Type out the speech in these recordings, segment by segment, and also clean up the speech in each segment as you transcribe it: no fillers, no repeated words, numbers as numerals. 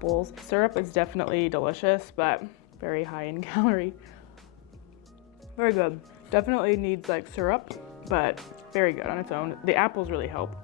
apples. Syrup is definitely delicious, but very high in calorie. Very good. Definitely needs like syrup, but very good on its own. The apples really help.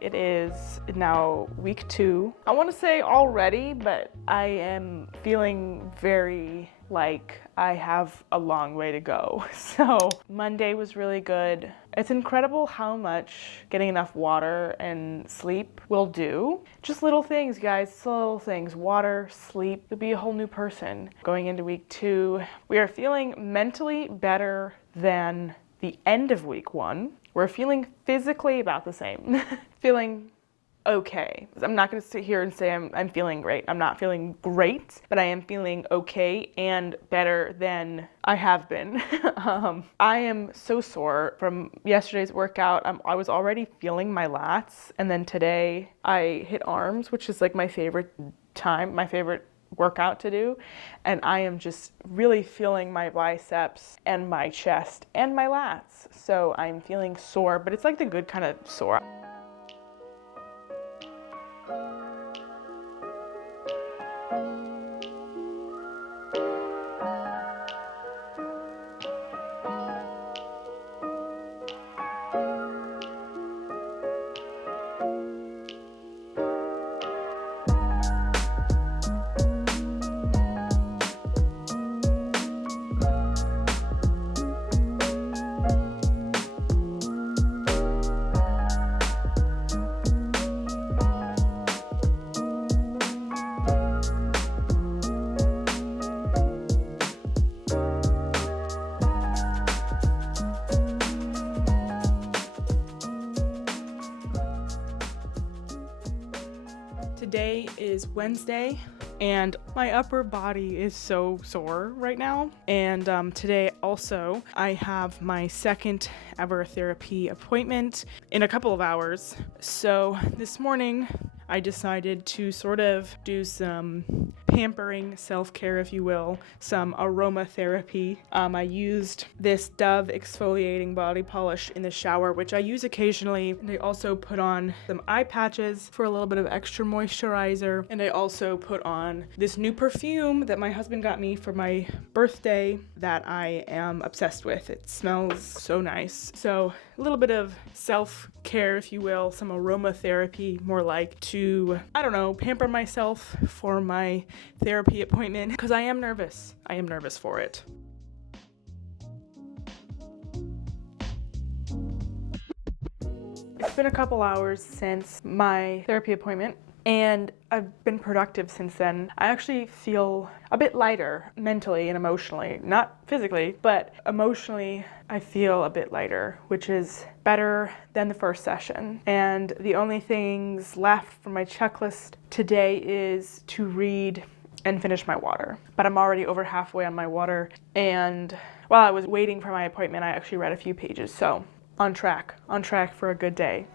It is now week 2. I want to say already, but I am feeling very like I have a long way to go. So Monday was really good. It's incredible how much getting enough water and sleep will do. Just little things, guys, just little things. Water, sleep, you'll be a whole new person. Going into week 2, we are feeling mentally better than the end of week 1. We're feeling physically about the same. Feeling okay. I'm not going to sit here and say I'm feeling great. I'm not feeling great, but I am feeling okay and better than I have been. I am so sore from yesterday's workout. I was already feeling my lats, and then today I hit arms, which is like my favorite workout to do, and I am just really feeling my biceps and my chest and my lats. So I'm feeling sore, but it's like the good kind of sore. Today is Wednesday, and my upper body is so sore right now. And today also, I have my second ever therapy appointment in a couple of hours. So this morning, I decided to sort of do some pampering self-care, if you will, some aromatherapy. I used this Dove exfoliating body polish in the shower, which I use occasionally. And I also put on some eye patches for a little bit of extra moisturizer. And I also put on this new perfume that my husband got me for my birthday that I am obsessed with. It smells so nice. So a little bit of self-care, if you will, some aromatherapy, more like to, I don't know, pamper myself for my therapy appointment, because I am nervous. I am nervous for it. It's been a couple hours since my therapy appointment, and I've been productive since then. I actually feel a bit lighter mentally and emotionally, not physically, but emotionally I feel a bit lighter, which is better than the first session. And the only things left from my checklist today is to read and finish my water. But I'm already over halfway on my water, and while I was waiting for my appointment, I actually read a few pages. So on track for a good day.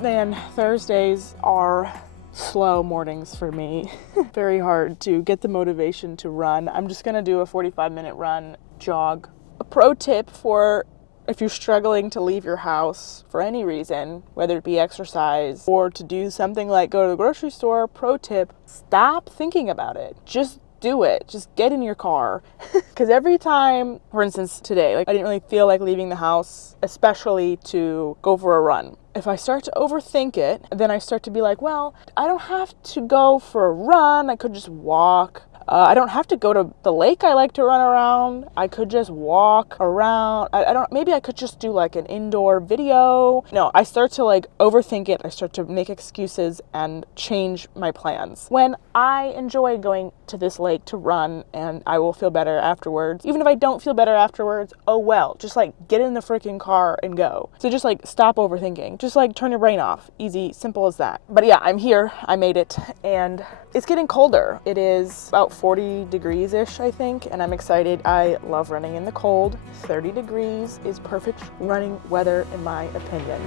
Man, Thursdays are slow mornings for me. Very hard to get the motivation to run. I'm just gonna do a 45-minute run, jog. A pro tip for if you're struggling to leave your house for any reason, whether it be exercise or to do something like go to the grocery store, pro tip, stop thinking about it. Just do it. Just get in your car. Because every time, for instance, today, I didn't really feel like leaving the house, especially to go for a run. If I start to overthink it, then I start to be like, well, I don't have to go for a run. I could just walk. I don't have to go to the lake I like to run around. I could just walk around. Maybe I could just do like an indoor video. No, I start to like overthink it. I start to make excuses and change my plans. When I enjoy going to this lake to run and I will feel better afterwards. Even if I don't feel better afterwards, oh well. Just like get in the freaking car and go. So just like stop overthinking. Just like turn your brain off. Easy, simple as that. But yeah, I'm here. I made it. And it's getting colder. It is about 40 degrees-ish, I think, and I'm excited. I love running in the cold. 30 degrees is perfect running weather, in my opinion.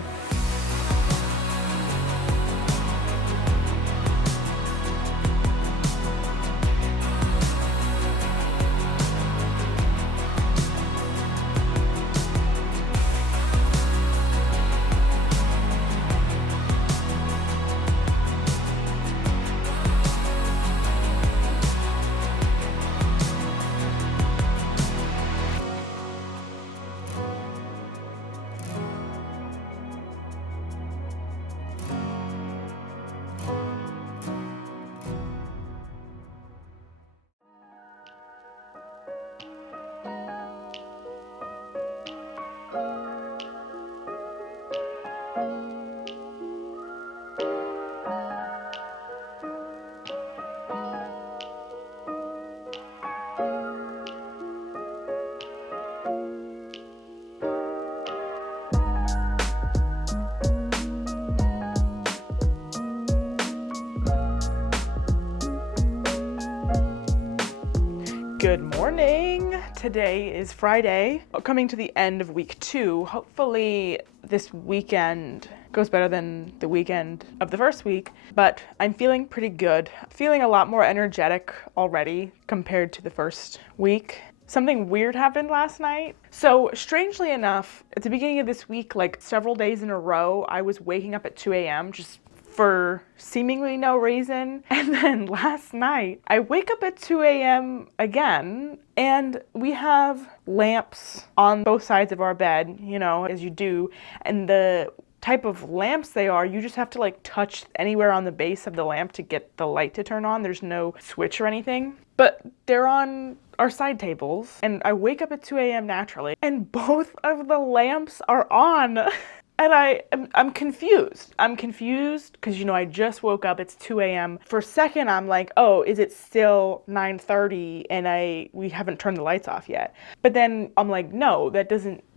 Good morning. Today is Friday, coming to the end of week 2. Hopefully this weekend goes better than the weekend of the first week, but I'm feeling pretty good. Feeling a lot more energetic already compared to the first week. Something weird happened last night. So strangely enough, at the beginning of this week, like several days in a row, I was waking up at 2 a.m. just for seemingly no reason. And then last night, I wake up at 2 a.m. again, and we have lamps on both sides of our bed, you know, as you do. And the type of lamps they are, you just have to like touch anywhere on the base of the lamp to get the light to turn on. There's no switch or anything. But they're on our side tables, and I wake up at 2 a.m. naturally, and both of the lamps are on. And I'm confused. I'm confused because, you know, I just woke up. It's 2 a.m. For a second, I'm like, oh, is it still 9:30 and we haven't turned the lights off yet? But then I'm like, no,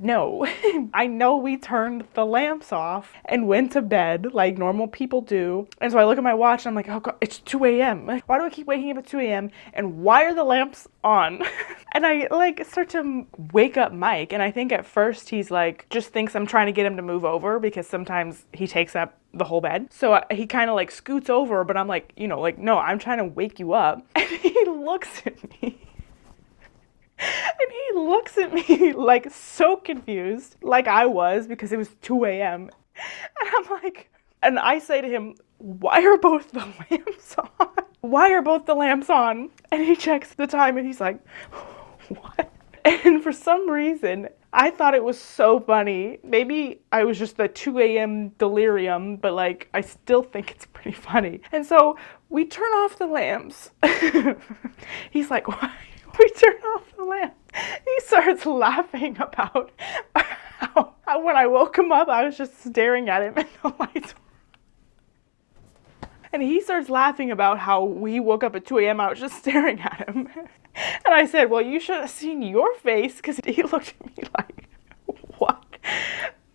no. I know we turned the lamps off and went to bed like normal people do. And so I look at my watch and I'm like, oh God, it's 2 a.m. Why do I keep waking up at 2 a.m. and why are the lamps on? And I like start to wake up Mike, and I think at first he's like, just thinks I'm trying to get him to move over because sometimes he takes up the whole bed. So he kind of like scoots over, but I'm like, you know, like, no, I'm trying to wake you up. And he looks at me. And he looks at me like so confused, like I was because it was 2 a.m. And I'm like, and I say to him, why are both the lamps on? Why are both the lamps on? And he checks the time and he's like, what? And for some reason, I thought it was so funny. Maybe I was just the 2 a.m. delirium, but like, I still think it's pretty funny. And so we turn off the lamps. He's like, why? We turn off the lamp. He starts laughing about how when I woke him up, I was just staring at him and the lights were. And he starts laughing about how we woke up at 2 a.m. I was just staring at him. And I said, well, you should have seen your face, because he looked at me like, what?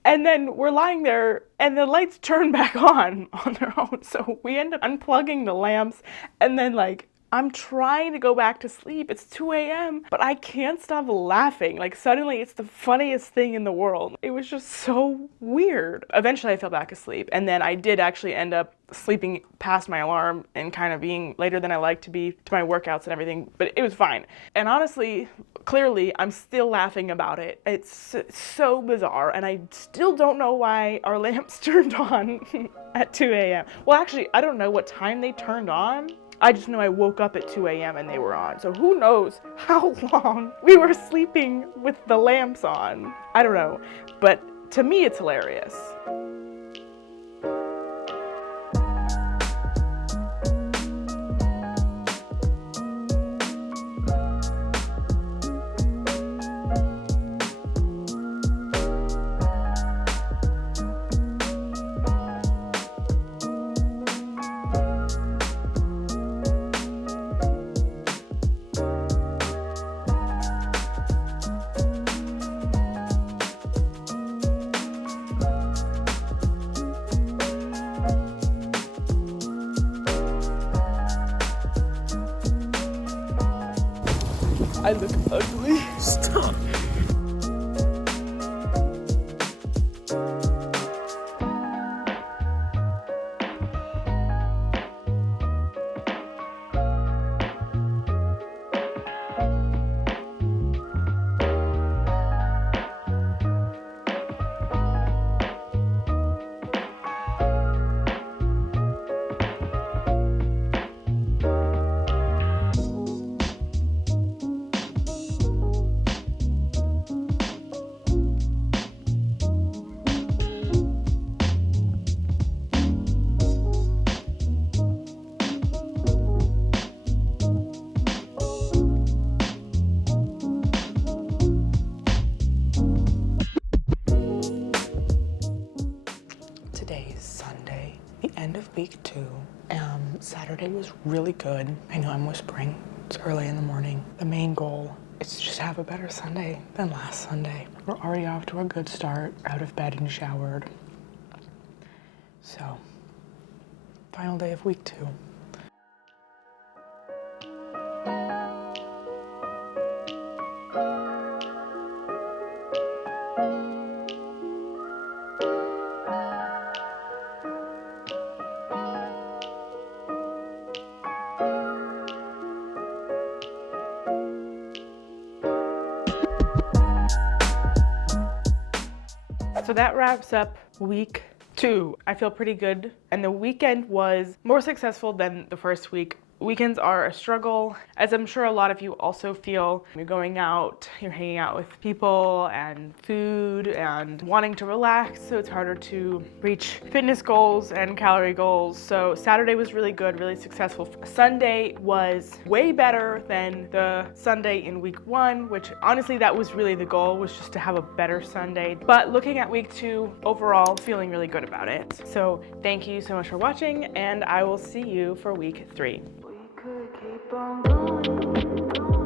And then we're lying there and the lights turn back on their own. So we end up unplugging the lamps, and then like, I'm trying to go back to sleep. It's 2 a.m., but I can't stop laughing. Like suddenly it's the funniest thing in the world. It was just so weird. Eventually I fell back asleep, and then I did actually end up sleeping past my alarm and kind of being later than I like to be to my workouts and everything, but it was fine. And honestly, clearly, I'm still laughing about it. It's so bizarre, and I still don't know why our lamps turned on at 2 a.m. Well, actually, I don't know what time they turned on. I just know I woke up at 2 a.m. and they were on. So who knows how long we were sleeping with the lamps on. I don't know, but to me, it's hilarious. I look ugly. Stop. Today is Sunday, the end of week 2. Saturday was really good. I know I'm whispering, it's early in the morning. The main goal is to just have a better Sunday than last Sunday. We're already off to a good start, out of bed and showered. So, final day of week 2. So that wraps up week 2. I feel pretty good, and the weekend was more successful than the first week. Weekends are a struggle, as I'm sure a lot of you also feel. You're going out, you're hanging out with people and food and wanting to relax, so it's harder to reach fitness goals and calorie goals. So Saturday was really good, really successful. Sunday was way better than the Sunday in week 1, which honestly that was really the goal, was just to have a better Sunday. But looking at week 2, overall feeling really good about it. So thank you so much for watching, and I will see you for week 3. We could keep on going.